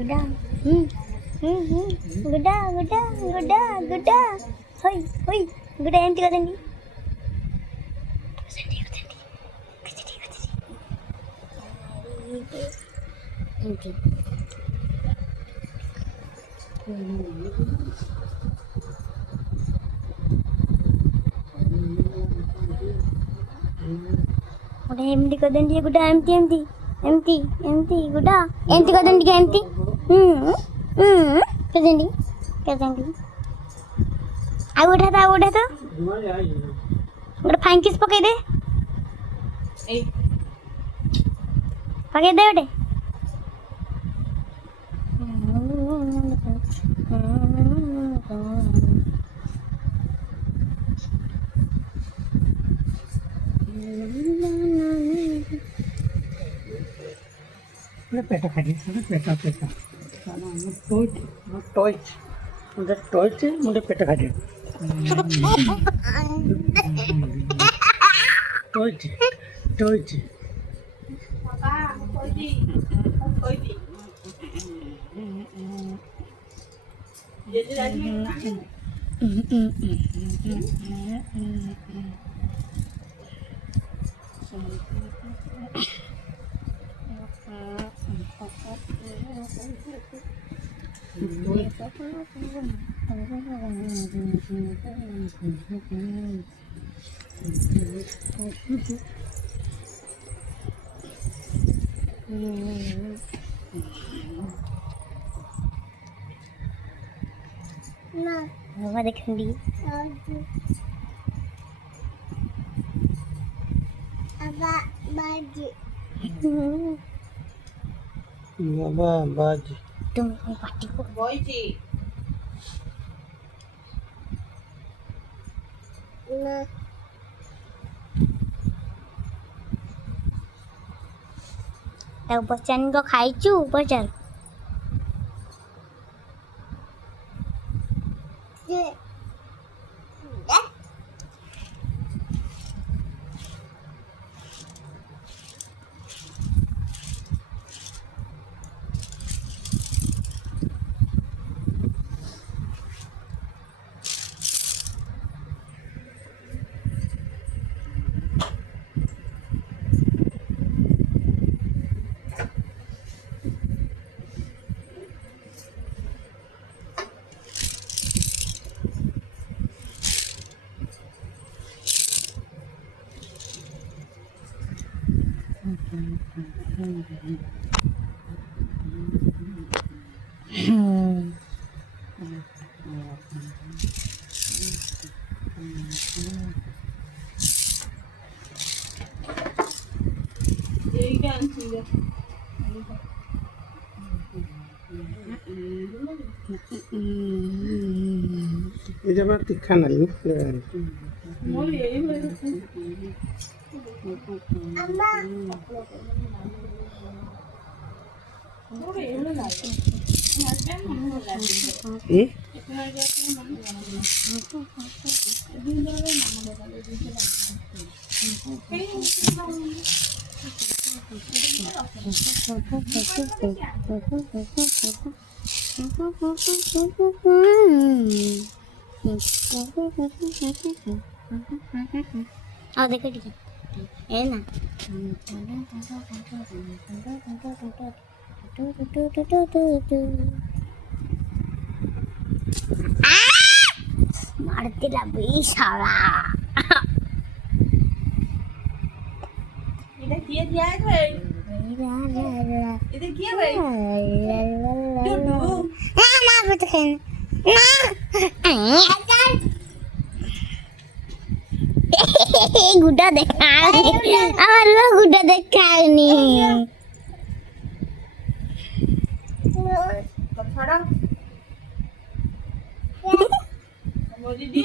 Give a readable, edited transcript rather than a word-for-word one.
गुडा गुडा गुडा गुडा गुडा होय होय गुडा एमती कదండి एमती गुडा एमती कదండి गुडा एमती एमती एमती एमती गुडा एमती कదండి एमती कదండి कదండి ଆଉ ଉଠା ତ ଗୋଟେ ଫାଙ୍କିସ୍ ପକେଇ ଦେ ଗୋଟେ पेट खाली पेटा पेटा टॉयच मुझे टॉयच मुझे पेट खाली टॉयच टॉयच ना बाबा देखंडी बाबा बाजी बाबा बाजी तुम पार्टी को बोईची ना ताऊ बच्चन को खाइचू बच्चन ये जब तीखा नहीं आओ देखो ठीक है ना मारती लबी साला इधर किया है भाई इधर किया भाई ना बताएं ना गुड्डा देखा हमारा गुड्डा देखा नहीं छोड़ा मोदी दी